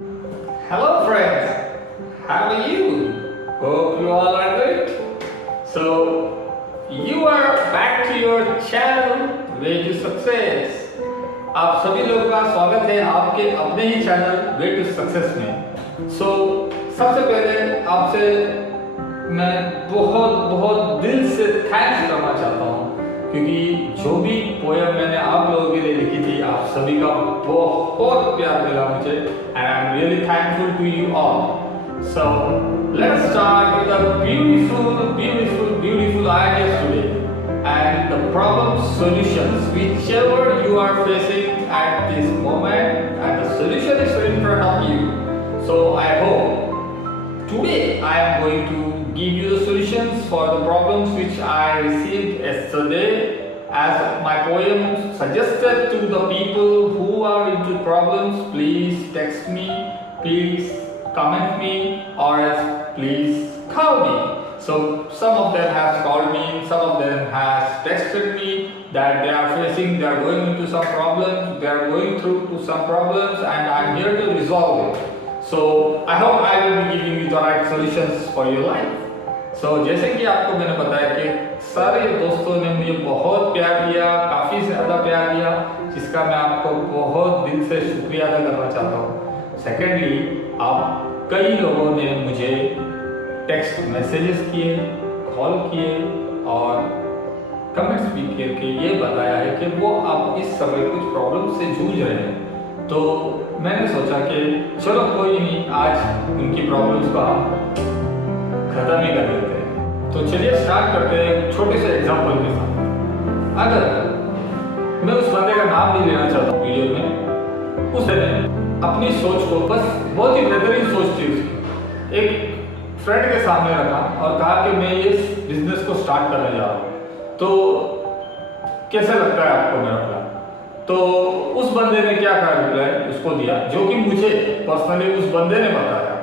Hello friends, how are you? Hope you all are good. So, you are back to your channel Way to Success. आप सभी लोगों का स्वागत है आपके अपने ही चैनल वे टू सक्सेस में। सबसे पहले आपसे मैं बहुत दिल से थैंक्स करना चाहता हूँ क्योंकि जो भी पोयम मैंने आप लोगों के लिए लिखी थी आप सभी का बहुत प्यार मिला मुझे and I am really thankful to you all. So let's start with the beautiful ideas today and the problem solutions whichever you are facing at this moment and the solution is in front of you. So I hope today I am going to give you the solutions for the problems which I received yesterday as my poem suggested to the people who are into problems. Please text me, please comment me, or else please call me. So some of them have called me, some of them has texted me that they are going into some problems, they are going through to some problems and I am here to resolve it. So I hope I will be giving you the right solutions for your life. So जैसे कि आपको मैंने बताया कि सारे दोस्तों ने मुझे बहुत प्यार दिया, काफ़ी ज़्यादा प्यार दिया, जिसका मैं आपको बहुत दिल से शुक्रिया अदा करना चाहता हूँ। सेकेंडली, आप कई लोगों ने मुझे टेक्स्ट मैसेजेस किए, कॉल किए और कमेंट्स भी करके ये बताया है कि वो आप इस समय कुछ प्रॉब्लम से जूझ रहे हैं। तो मैंने सोचा कि चलो कोई नहीं, आज उनकी प्रॉब्लम्स को हम खत्म ही कर देते हैं। तो चलिए स्टार्ट करते हैं एक छोटे से एग्जांपल के साथ। अगर मैं उस बंदे का नाम नहीं लेना चाहता हूँ वीडियो में, उसने अपनी सोच को बस बहुत ही बेहतरीन सोच थी उसकी, एक फ्रेंड के सामने रखा और कहा कि मैं इस बिजनेस को स्टार्ट करने जा रहा हूँ, तो कैसे लगता है आपको मेरा प्लान? तो उस बंदे ने क्या कहा, रिप्लाई उसको दिया जो कि मुझे पर्सनली उस बंदे ने बताया,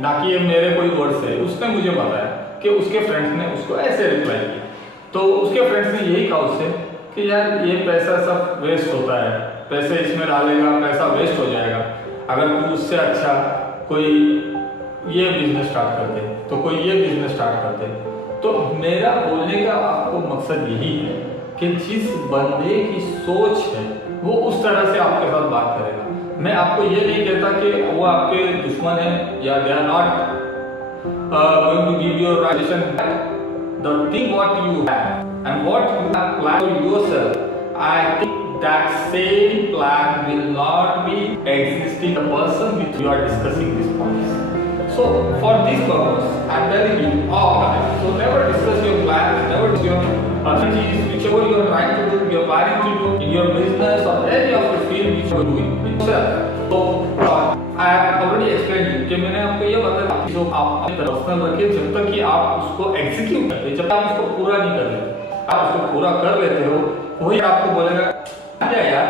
ना कि ये मेरे कोई वर्ड से, उसने मुझे बताया कि उसके फ्रेंड्स ने उसको ऐसे रिप्लाई किया। तो उसके फ्रेंड्स ने यही कहा उससे कि यार ये पैसा सब वेस्ट होता है, पैसे इसमें डालेगा पैसा वेस्ट हो जाएगा, अगर तू उससे अच्छा कोई ये बिजनेस स्टार्ट कर दे तो कोई ये बिजनेस स्टार्ट कर दे। तो मेरा बोलने का आपको मकसद यही है कि जिस बंदे की सोच है वो उस तरह से आपके साथ बात करेगा। मैं आपको ये नहीं कहता कि वो आपके दुश्मन है या they are not going to give you ration. The thing what you have and what you have plan for yourself, I think that same plan will not be existing the person with you are discussing this point. So for this purpose, I am telling you all guys, so never discuss your plans, never discuss your strategies, whichever you are trying to do, you are planning to do in your business or any of the field which you are doing. So I have already explained you कि मैंने आपको ये बताया कि जो आप अपने personal रखिए जब तक कि आप उसको एग्जीक्यूट करते, जब आप उसको पूरा नहीं कर लेते, आप उसको पूरा कर लेते हो वही आपको बोलेगा क्या यार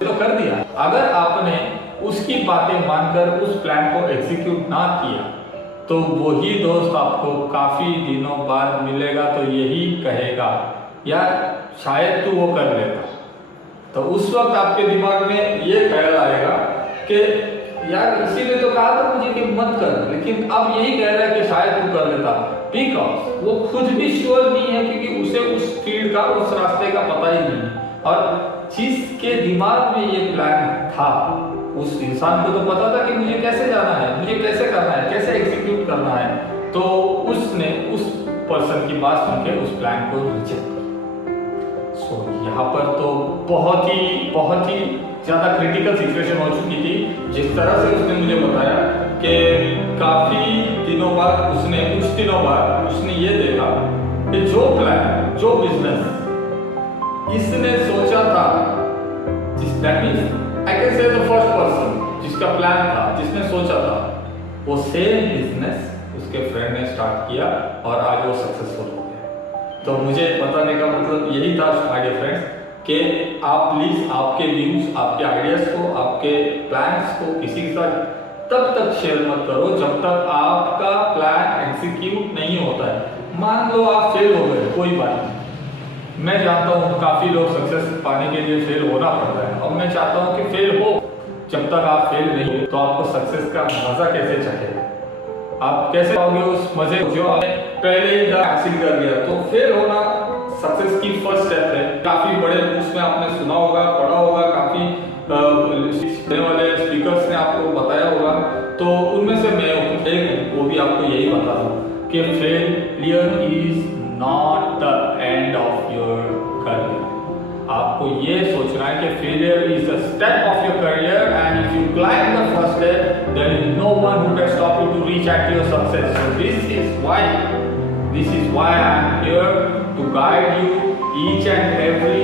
तो कर दिया। अगर आपने उसकी बातें मानकर उस प्लान को एग्जीक्यूट ना किया तो वही दोस्त आपको काफी दिनों बाद मिलेगा तो यही कहेगा यार शायद तू वो कर लेता। तो उस वक्त आपके दिमाग में ये ख्याल आएगा कि यार इसी ने तो कहा था मुझे कि मत कर, लेकिन अब यही कह रहा है कि शायद तू कर लेता, बिकॉज वो खुद भी श्योर नहीं है क्योंकि उसे उस फील्ड का उस रास्ते का पता ही नहीं है। और जिसके दिमाग में ये प्लान था उस इंसान को तो पता था कि मुझे कैसे जाना है, मुझे कैसे करना है, कैसे एग्जीक्यूट करना है, तो उसने उस पर्सन की बात सुन के उस प्लान को रिजेक्ट किया। सो यहाँ पर तो बहुत ही ज़्यादा क्रिटिकल सिचुएशन हो चुकी थी। जिस तरह से उसने मुझे बताया कि काफ़ी दिनों बाद उसने कुछ दिनों बाद उसने ये देखा कि जो प्लान जो बिजनेस इसने सोचा था, that means I can say the first person जिसका प्लान था, जिसने सोचा था, वो सेम बिजनेस उसके फ्रेंड ने स्टार्ट किया और आज वो सक्सेसफुल हो गया। तो मुझे बताने का मतलब यही था माय डियर फ्रेंड्स कि आप प्लीज आपके व्यूज, आपके आइडियाज को, आपके प्लान्स को किसी के साथ तब तक शेयर मत करो जब तक आपका प्लान एग्जीक्यूट नहीं होता है। मान लो आप फेल हो गए, कोई बात नहीं, मैं जानता हूँ काफी लोग सक्सेस पाने के लिए फेल होना पड़ता है और मैं चाहता हूँ कि फेल हो, जब तक आप फेल नहीं हुए तो आपको सक्सेस का मजा कैसे चखेगा? आप कैसे पाओगे उस मजे जो आपने पहले ही हासिल कर लिया? तो फेल होना सक्सेस की फर्स्ट स्टेप है। काफी बड़े बुक्स में आपने सुना होगा, पढ़ा होगा, काफी वाले स्पीकर्स ने आपको बताया होगा, तो उनमें से मैं एक हूँ, वो भी आपको यही बता दूँ कि failure is not the end of your career. आपको ये सोचना है कि failure is the step of your career, and if you climb the first step there is no one who can stop you to reach at your success. So this is why I am here to guide you each and every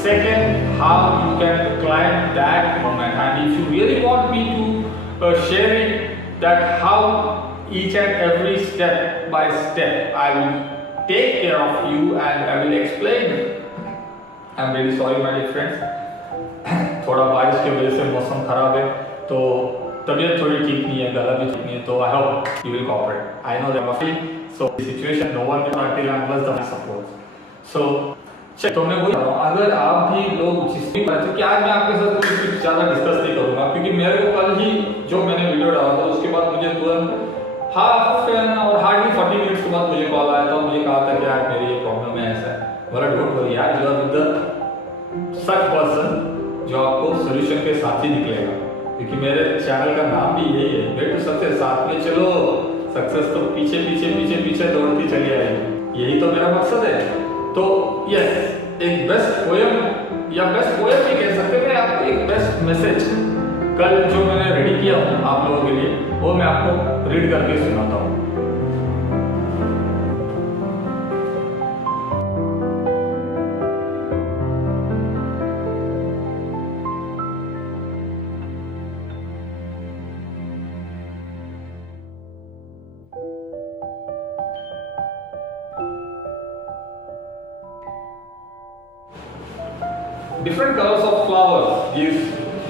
second how you can climb that moment. And if you really want me to share it, that how each and every step by step I will take care of you and I will explain it. I'm really sorry my dear friends, थोड़ा बारिश की वजह से मौसम खराब है तो तबीयत थोड़ी ठीक नहीं है, गला भी ठीक नहीं है, तो I hope you will cooperate. I know that so the situation no one will until unless the support. So तो मैं वही अगर आप भी लोग जिसकी कि आज मैं आपके साथ कुछ ज़्यादा डिस्कस नहीं करूँगा, क्योंकि मेरे को कल ही जो मैंने वीडियो डाला था उसके बाद मुझे तुरंत हाफ एन और हार्डली 40 मिनट्स के बाद मुझे कॉल आया था, मुझे कहा था कि यार मेरी ये प्रॉब्लम है, ऐसा है। बोला डोंट वरी यार, you are with the such person जो आपको सोल्यूशन के साथ ही निकलेगा, क्योंकि मेरे चैनल का नाम भी यही है, वे टू सक्सेस, साथ में चलो, सक्सेस तो पीछे पीछे पीछे पीछे दौड़ती चली आएगी, यही तो मेरा मकसद है। तो यस, एक बेस्ट पोएम या बेस्ट पोएम भी कह सकते हैं, आपको एक बेस्ट मैसेज कल जो मैंने रेडी किया हूँ आप लोगों के लिए, वो मैं आपको रीड करके सुनाता हूँ। Different colors of flowers gives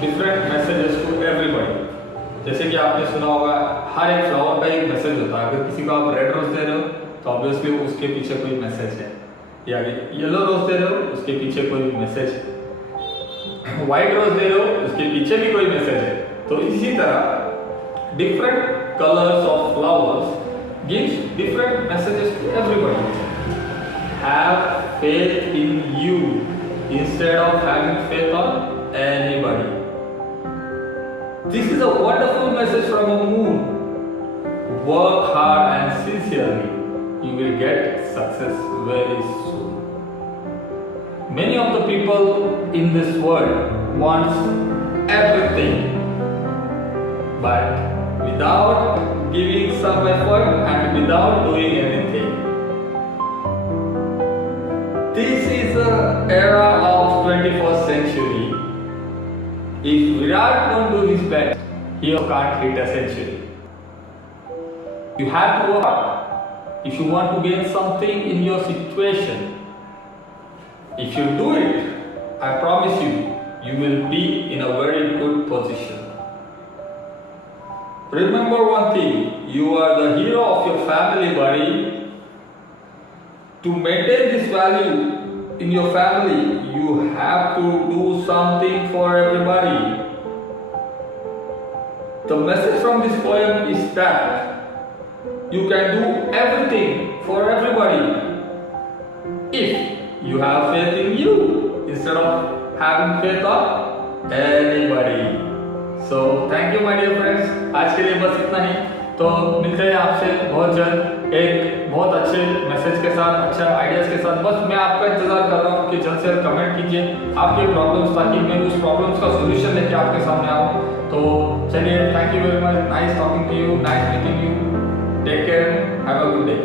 different messages to everybody. जैसे कि आपने सुना होगा हर एक फ्लावर का एक मैसेज होता है। अगर किसी को आप रेड रोज दे रहे हो तो ऑब्वियसली उसके पीछे कोई मैसेज है, या येलो रोज दे रहे हो उसके पीछे कोई मैसेज है, व्हाइट रोज दे रहे हो उसके पीछे भी कोई मैसेज है। तो इसी तरह different colours of flowers gives different messages to everybody. Have faith in you instead of having faith on anybody. This is a wonderful message from a moon. Work hard and sincerely, you will get success very soon. Many of the people in this world want everything, but without giving some effort and without doing anything. This is the era of 21st century. If Virat won't do his best, he can't hit a century. You have to work hard if you want to gain something in your situation. If you do it, I promise you, you will be in a very good position. Remember one thing, you are the hero of your family, buddy. To maintain this value in your family, you have to do something for everybody. The message from this poem is that you can do everything for everybody if you have faith in you instead of having faith on anybody. So thank you my dear friends, आज के लिए बस इतना ही। तो मिलते हैं आपसे बहुत जल्द एक बहुत अच्छे मैसेज के साथ, अच्छा आइडियाज़ के साथ। बस मैं आपका इंतजार कर रहा हूँ कि जल्द से जल्द कमेंट कीजिए आपके प्रॉब्लम्स, ताकि मैं उस प्रॉब्लम्स का सोल्यूशन लेके आपके सामने आऊँ। तो चलिए, thank you very much, nice talking to you, nice meeting you, take care, have a good day.